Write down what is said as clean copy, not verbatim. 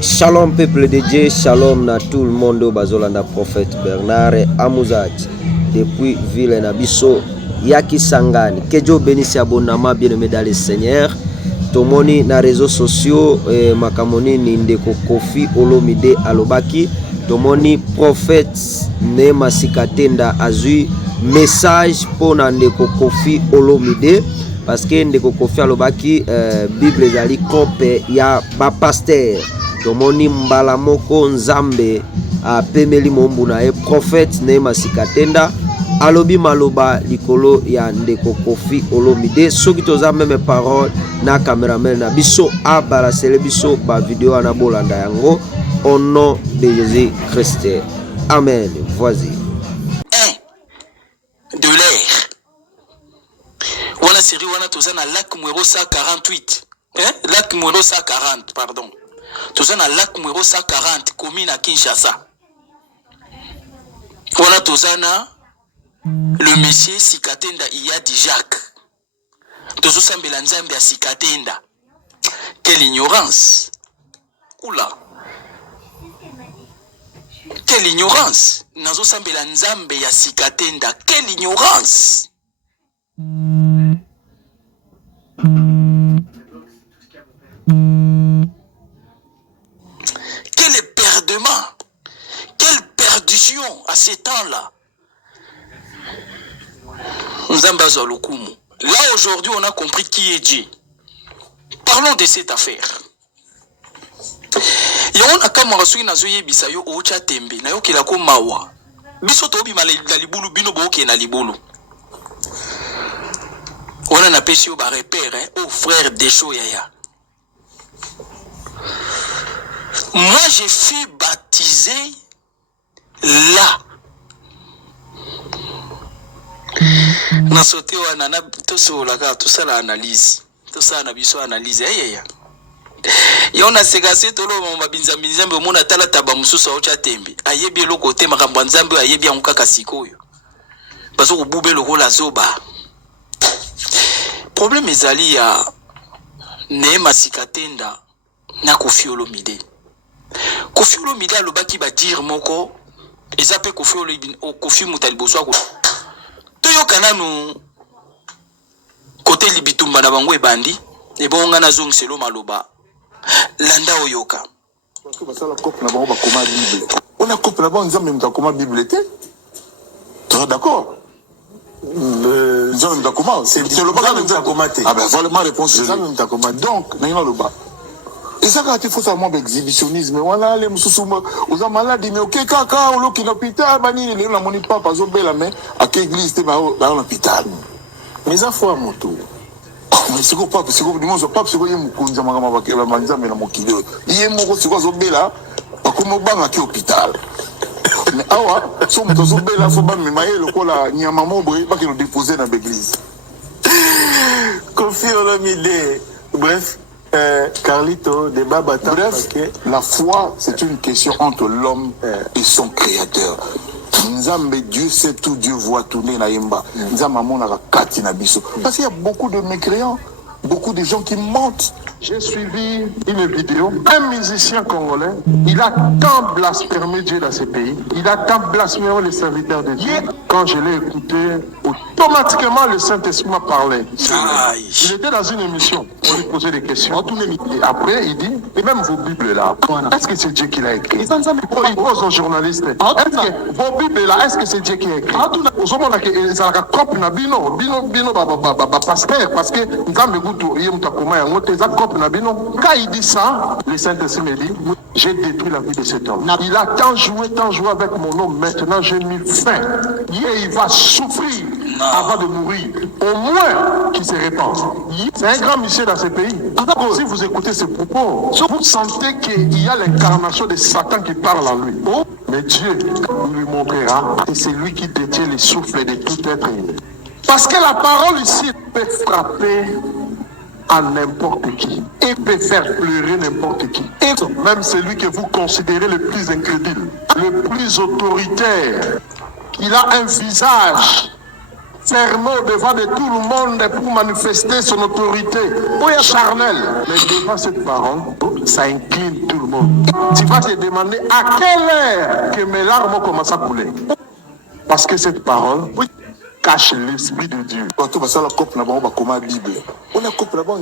Shalom peuple de Dieu, shalom na tout le monde bazolanda prophète Bernard Amuzati depuis ville na biso Yaki Sangani. Que Dieu bénisse abondamment bien-aimé dans le Seigneur. Tomoni na réseaux sociaux makamoni ni ndeko Kofi Olomide alobaki. Tomoni prophète Neema Sikatenda azui message pour na ndeko Kofi Olomide parce que ndeko Kofi alobaki Bible ezali kope ya ba pasteur. Tomoni mbala moko nzambe apemeli mombu na ye prophète Neema Sikatenda alobi maloba likolo ya ndeko Kofi Olomide. Soki toza même parole na cameraman na biso abalasele biso ba vidéo na bolanda yango au nom de Jésus Christ. Amen. Voici. De l'air. Voilà série wana toza na lac numéro 148. Lac numéro 140, pardon. Toza na lac numéro 140 commune à Kinshasa. Voilà toza na le monsieur Sikatenda Iyadi Jacques. Tozo sambela nzambe ya Sikatenda. Quelle ignorance. Oula. Quelle ignorance. Nazo sambela nzambe ya Sikatenda. Quelle ignorance. Quel éperdement. Quelle perdition à ces temps-là. Nzambazo Lokumu. Là aujourd'hui on a compris qui est Dieu. Parlons de cette affaire. Yona kama rasui na zoye bisayo ocha tembe na yo kilako mawa. Biso tobi la libulu bino boke na libulu. On a pêché au bar repère au frère Desho Yaya. Moi j'ai fui baptiser là. Na sauté wana na toso la ka tout ça l'analyse. Tout ça na biso analyse yaya. Yona segase tolo mabinza mizambe mona tala taba mususa ocha tembe. Ayebi eloko te makambo nzambe ayebi ankaka sikoyo. Bazo kubube loko la zoba. Problème ezali ya Neema Sikatenda na Kofi Olomide. Kofi Olomide alobaki ba dire moko ezape Kofi Olomide Kofi Mutaliboso ko. Toyo kananu côté libitumba na bango ebandi e bonga na zong selo maloba. Landa oyoka. Parce que basala couple na bango ba koma Bible. On a couple na bango nzambe mtakoma Bible te. Tu es d'accord? Nzambe mtakoma c'est le bagage mtakoma te. Ah ben voilà ma réponse c'est nzambe mtakoma. Donc na ngalo ba. Et ça quand il faut ça moi exhibitionnisme wala les mususuma oza malade mais OK kaka olo ki l'hôpital bani le na moni papa zo bela mais à quelle église te ba l'hôpital. Mais ça fois moto. Mais c'est quoi papa c'est quoi du monde papa c'est quoi yemu kunza magama bakela manzambe na mokile. Yemu ko c'est quoi zo bela ba komo banga ki hôpital. Mais awa so moto zo bela fo ba memaye lokola nyama mobwe ba ki no déposer na l'église. Kofi Olomide. Bref, Carlito, débat battant. Bref, la foi, c'est une question entre l'homme et son créateur. Nzambe, Dieu sait tout, Dieu voit tout, Naïmba. Nzambe, kati na biso. Parce qu'il y a beaucoup de mécréants, beaucoup de gens qui mentent. J'ai suivi une vidéo. Un musicien congolais, il a tant blasphémé Dieu dans ce pays. Il a tant blasphémé les serviteurs de Dieu. Quand je l'ai écouté, automatiquement le Saint-Esprit m'a parlé. Il était dans une émission. On lui posait des questions. Et après, il dit, et même vos Bibles là, est-ce que c'est Dieu qui l'a écrit? Il pose aux journalistes. Est-ce que vos Bibles là, est-ce que c'est Dieu qui l'a écrit? Parce que quand il dit ça, le Saint-Esprit me dit, j'ai détruit la vie de cet homme. Il a tant joué avec mon nom. Maintenant, j'ai mis fin. Et il va souffrir avant de mourir. Au moins qu'il se répande. C'est un grand monsieur dans ce pays. Si vous écoutez ses propos, vous sentez qu'il y a l'incarnation de Satan qui parle en lui. Mais Dieu lui montrera que c'est lui qui détient les souffles de tout être humain. Parce que la parole ici peut frapper à n'importe qui et peut faire pleurer n'importe qui. Et même celui que vous considérez le plus incrédule, le plus autoritaire, il a un visage fermé au devant de tout le monde pour manifester son autorité charnelle. Mais devant cette parole, ça incline tout le monde. Tu vas te demander à quelle heure que mes larmes commencent à couler. Parce que cette parole cache l'Esprit de Dieu. Quand on va sur la coupe là-bas, on va comme la Bible. On a coupe là-bas,